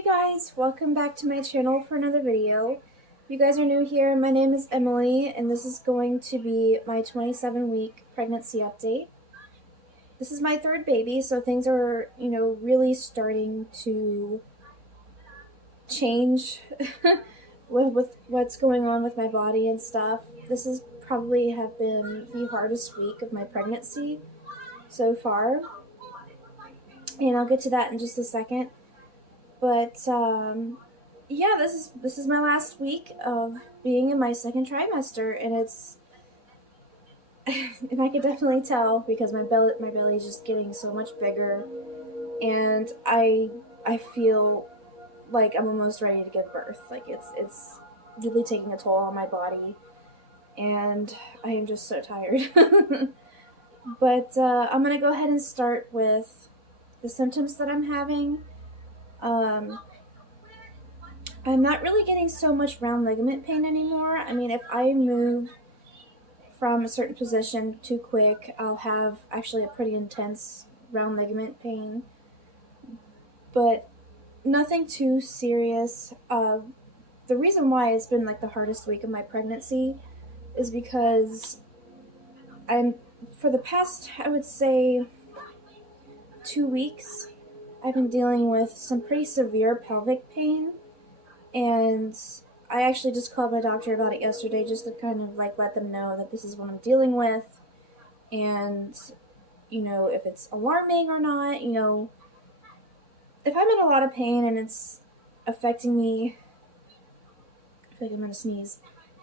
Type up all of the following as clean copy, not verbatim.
Hey guys, welcome back to my channel for another video. If you guys are new here, my name is Emily and this is going to be my 27-week pregnancy update. This is my third baby, so things are, really starting to change with what's going on with my body and stuff. This has probably have been the hardest week of my pregnancy so far, and I'll get to that in just a second. But yeah, this is my last week of being in my second trimester, and it's and I could definitely tell because my belly is just getting so much bigger, and I feel like I'm almost ready to give birth. Like it's really taking a toll on my body, and I am just so tired. But I'm gonna go ahead and start with the symptoms that I'm having. Um, I'm not really getting so much round ligament pain anymore. I mean, if I move from a certain position too quick, I'll have actually a pretty intense round ligament pain, but nothing too serious. The reason why it's been like the hardest week of my pregnancy is because for the past, I would say, 2 weeks, I've been dealing with some pretty severe pelvic pain. And I actually just called my doctor about it yesterday just to kind of like let them know that this is what I'm dealing with, and if it's alarming or not. If I'm in a lot of pain and it's affecting me, I feel like I'm gonna sneeze.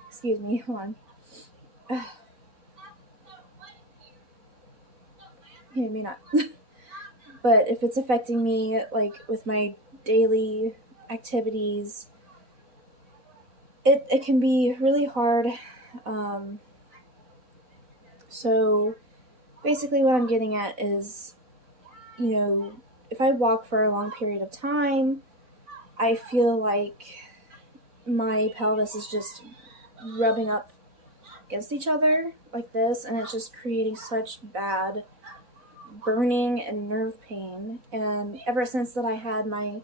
Excuse me, hold on. Yeah, me not. But if it's affecting me like with my daily activities, it can be really hard. So basically what I'm getting at is, if I walk for a long period of time, I feel like my pelvis is just rubbing up against each other like this, and it's just creating such bad burning and nerve pain. And ever since that I had my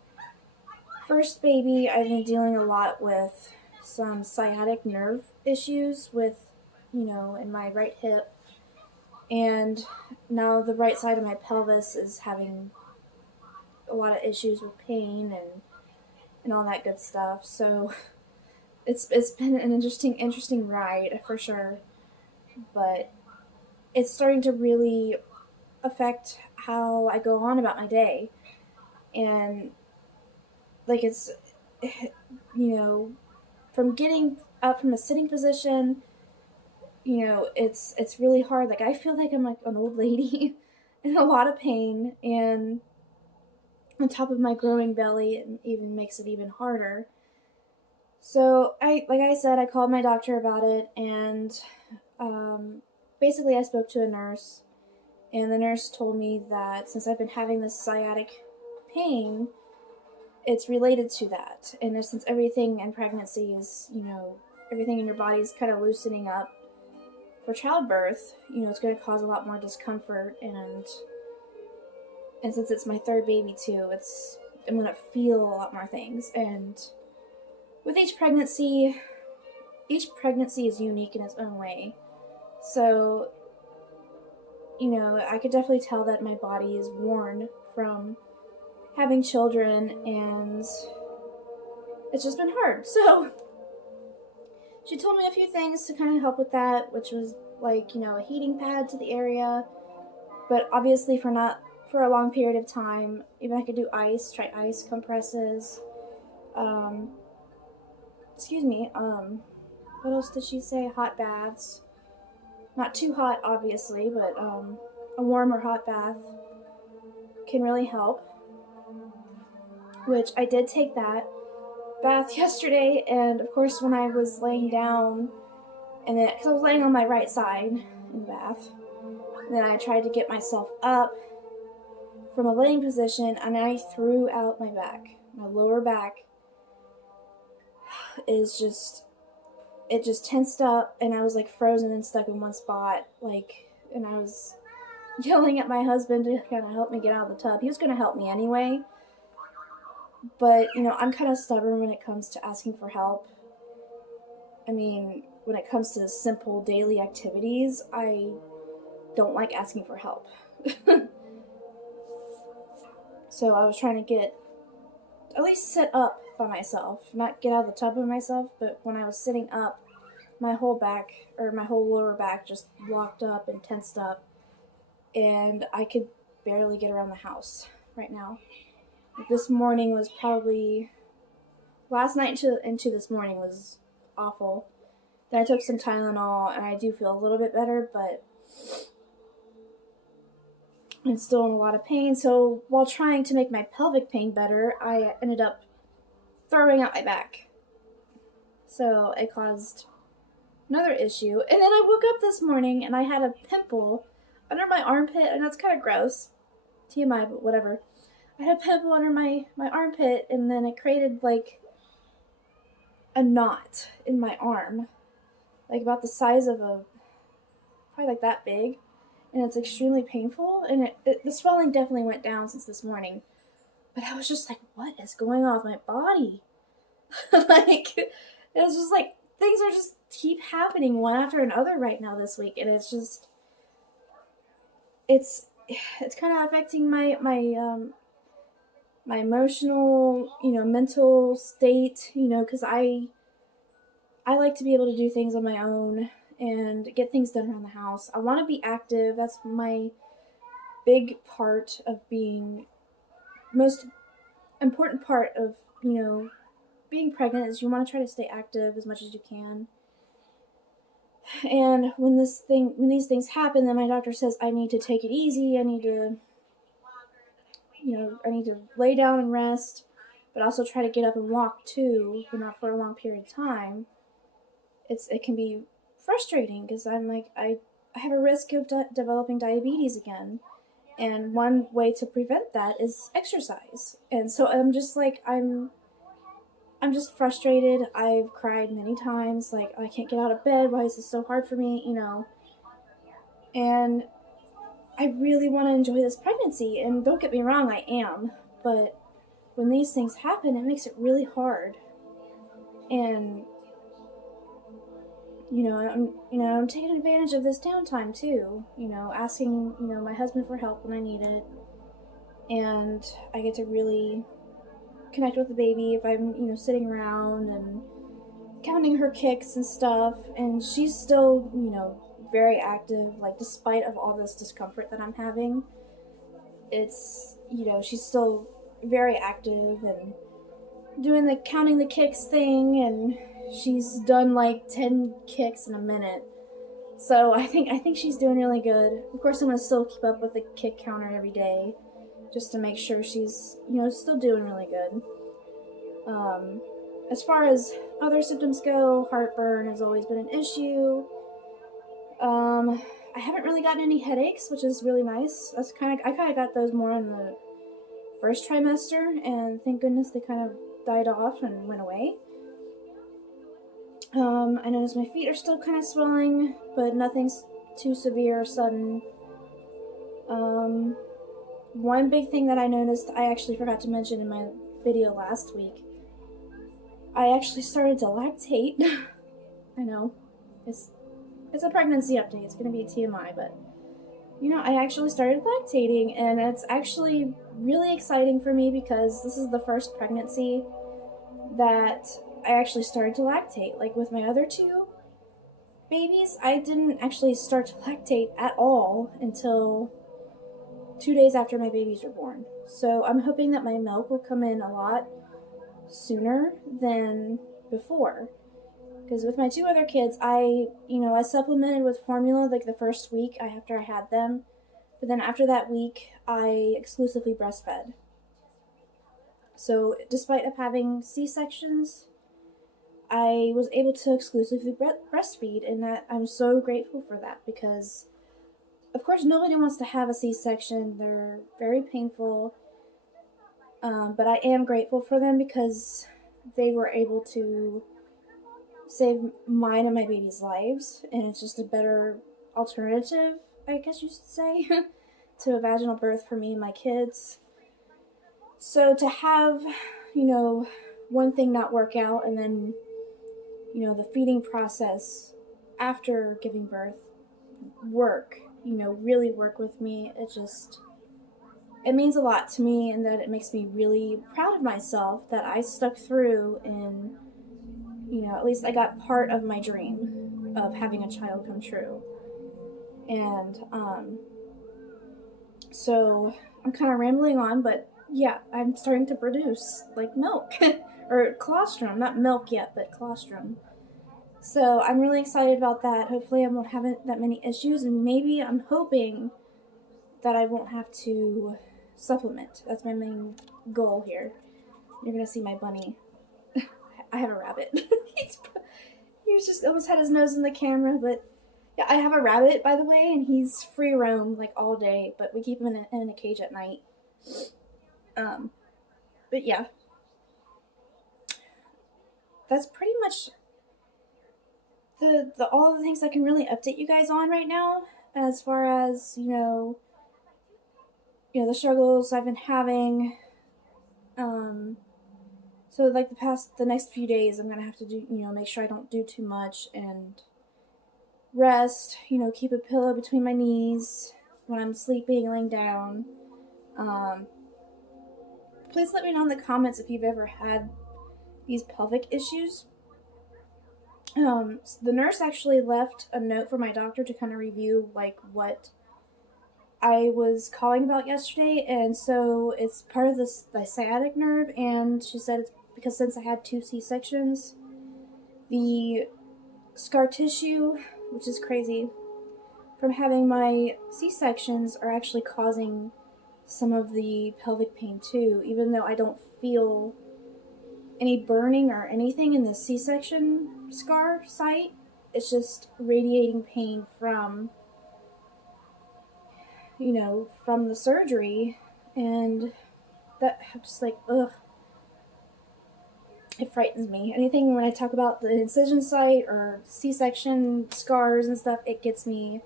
first baby, I've been dealing a lot with some sciatic nerve issues with, in my right hip. And now the right side of my pelvis is having a lot of issues with pain and all that good stuff. So it's been an interesting ride for sure. But it's starting to really affect how I go on about my day. And like it's from getting up from a sitting position, it's really hard. Like I feel like I'm like an old lady in a lot of pain, and on top of my growing belly, it even makes it even harder. So like I said, I called my doctor about it, and basically I spoke to a nurse, and the nurse told me that since I've been having this sciatic pain, it's related to that. And since everything in pregnancy is, everything in your body is kind of loosening up for childbirth, it's going to cause a lot more discomfort. And since it's my third baby too, I'm going to feel a lot more things. And with each pregnancy is unique in its own way. So, I could definitely tell that my body is worn from having children, and it's just been hard. So she told me a few things to kind of help with that, which was like, a heating pad to the area. But obviously for a long period of time, even I could do try ice compresses. Excuse me, what else did she say? Hot baths. Not too hot, obviously, but a warm or hot bath can really help. Which I did take that bath yesterday, and of course when I was laying down, and then because I was laying on my right side in the bath, and then I tried to get myself up from a laying position, and I threw out my back. My lower back is it just tensed up, and I was like frozen and stuck in one spot, and I was yelling at my husband to kind of help me get out of the tub. He was going to help me anyway, But, I'm kind of stubborn when it comes to asking for help. I mean, when it comes to simple daily activities, I don't like asking for help. So I was trying to get, at least sit up by myself, not get out of the tub by myself, but when I was sitting up, my whole back, or my whole lower back, just locked up and tensed up, and I could barely get around the house right now. This morning was probably, last night into this morning was awful. Then I took some Tylenol, and I do feel a little bit better, but I'm still in a lot of pain. So while trying to make my pelvic pain better, I ended up throwing out my back. So it caused another issue. And then I woke up this morning and I had a pimple under my armpit, and that's kind of gross. TMI, but whatever. I had a pimple under my armpit, and then it created like a knot in my arm, like about the size of probably like that big, and it's extremely painful. And the swelling definitely went down since this morning, but I was just like, what is going on with my body? Like, it was just like things are just keep happening one after another right now this week, and it's just it's kind of affecting my emotional, mental state, because I like to be able to do things on my own and get things done around the house. I want to be active. That's my big part of being, most important part of, being pregnant, is you want to try to stay active as much as you can. And when these things happen, then my doctor says I need to take it easy. I need to, I need to lay down and rest, but also try to get up and walk too, but not for a long period of time. It can be frustrating because I'm like, I have a risk of developing diabetes again, and one way to prevent that is exercise. And so I'm just like, I'm just frustrated. I've cried many times, like, I can't get out of bed. Why is this so hard for me? And I really want to enjoy this pregnancy. And don't get me wrong, I am. But when these things happen, it makes it really hard. And I'm taking advantage of this downtime too. Asking my husband for help when I need it, and I get to really connect with the baby if I'm sitting around and counting her kicks and stuff. And she's still very active, like, despite of all this discomfort that I'm having. It's she's still very active and doing the counting the kicks thing, and she's done like 10 kicks in a minute. So I think she's doing really good. Of course, I'm gonna still keep up with the kick counter every day, just to make sure she's still doing really good. As far as other symptoms go, heartburn has always been an issue. I haven't really gotten any headaches, which is really nice. I kind of got those more in the first trimester, and thank goodness they kind of died off and went away. I noticed my feet are still kind of swelling, but nothing's too severe or sudden. One big thing that I noticed, I actually forgot to mention in my video last week, I actually started to lactate. I know, it's a pregnancy update, it's going to be a TMI, but I actually started lactating, and it's actually really exciting for me because this is the first pregnancy that I actually started to lactate. Like, with my other two babies, I didn't actually start to lactate at all until 2 days after my babies were born. So I'm hoping that my milk will come in a lot sooner than before. Because with my two other kids, I supplemented with formula like the first week after I had them. But then after that week, I exclusively breastfed. So despite of having C-sections, I was able to exclusively breastfeed, and that I'm so grateful for that, because of course nobody wants to have a C-section. They're very painful, but I am grateful for them because they were able to save mine and my baby's lives, and it's just a better alternative, I guess you should say, to a vaginal birth for me and my kids. So to have you know, one thing not work out, and then, you know, the feeding process after giving birth work, you know, really work with me. It means a lot to me, and that it makes me really proud of myself that I stuck through, and, you know, at least I got part of my dream of having a child come true. And so I'm kind of rambling on, but yeah, I'm starting to produce like milk or colostrum, not milk yet, but colostrum. So I'm really excited about that. Hopefully I won't have that many issues, and maybe I'm hoping that I won't have to supplement. That's my main goal here. You're gonna see my bunny. I have a rabbit. He's just almost had his nose in the camera, but yeah, I have a rabbit, by the way, and he's free roam like all day, but we keep him in a cage at night. Um, but yeah, that's pretty much the all the things I can really update you guys on right now, as far as the struggles I've been having. So like the next few days, I'm gonna have to do, make sure I don't do too much and rest. Keep a pillow between my knees when I'm sleeping, laying down. Um, Please let me know in the comments if you've ever had these pelvic issues. The nurse actually left a note for my doctor to kind of review like what I was calling about yesterday, and so it's part of the sciatic nerve, and she said it's because since I had 2 C-sections, the scar tissue, which is crazy, from having my C-sections are actually causing some of the pelvic pain too, even though I don't feel any burning or anything in the C-section scar site. It's just radiating pain from from the surgery, and that just like, ugh, it frightens me. Anything when I talk about the incision site or C-section scars and stuff, it gets me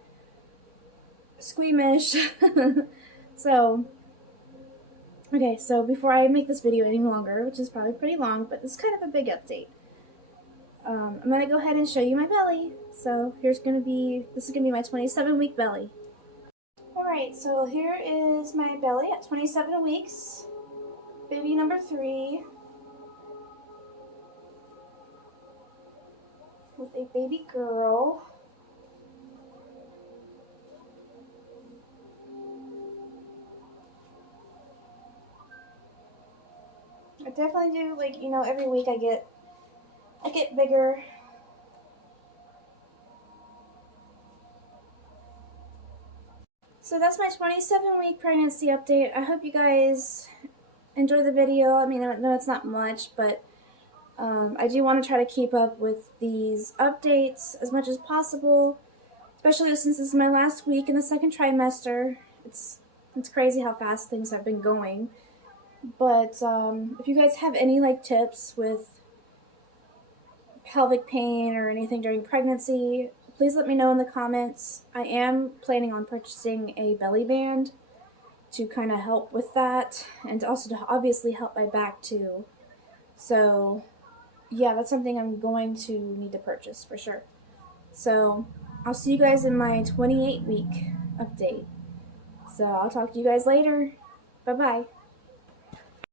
squeamish. So, okay, so before I make this video any longer, which is probably pretty long, but it's kind of a big update, I'm going to go ahead and show you my belly. So this is going to be my 27-week belly. Alright, so here is my belly at 27 weeks. Baby number 3. With a baby girl. I definitely do, like, every week I get bigger. So that's my 27-week pregnancy update. I hope you guys enjoy the video. I mean, I know it's not much, but I do want to try to keep up with these updates as much as possible, especially since this is my last week in the 2nd trimester. It's crazy how fast things have been going. But if you guys have any tips with pelvic pain or anything during pregnancy, please let me know in the comments. I am planning on purchasing a belly band to kind of help with that, and also to obviously help my back too. So yeah, that's something I'm going to need to purchase for sure. So I'll see you guys in my 28-week update. So I'll talk to you guys later. Bye-bye.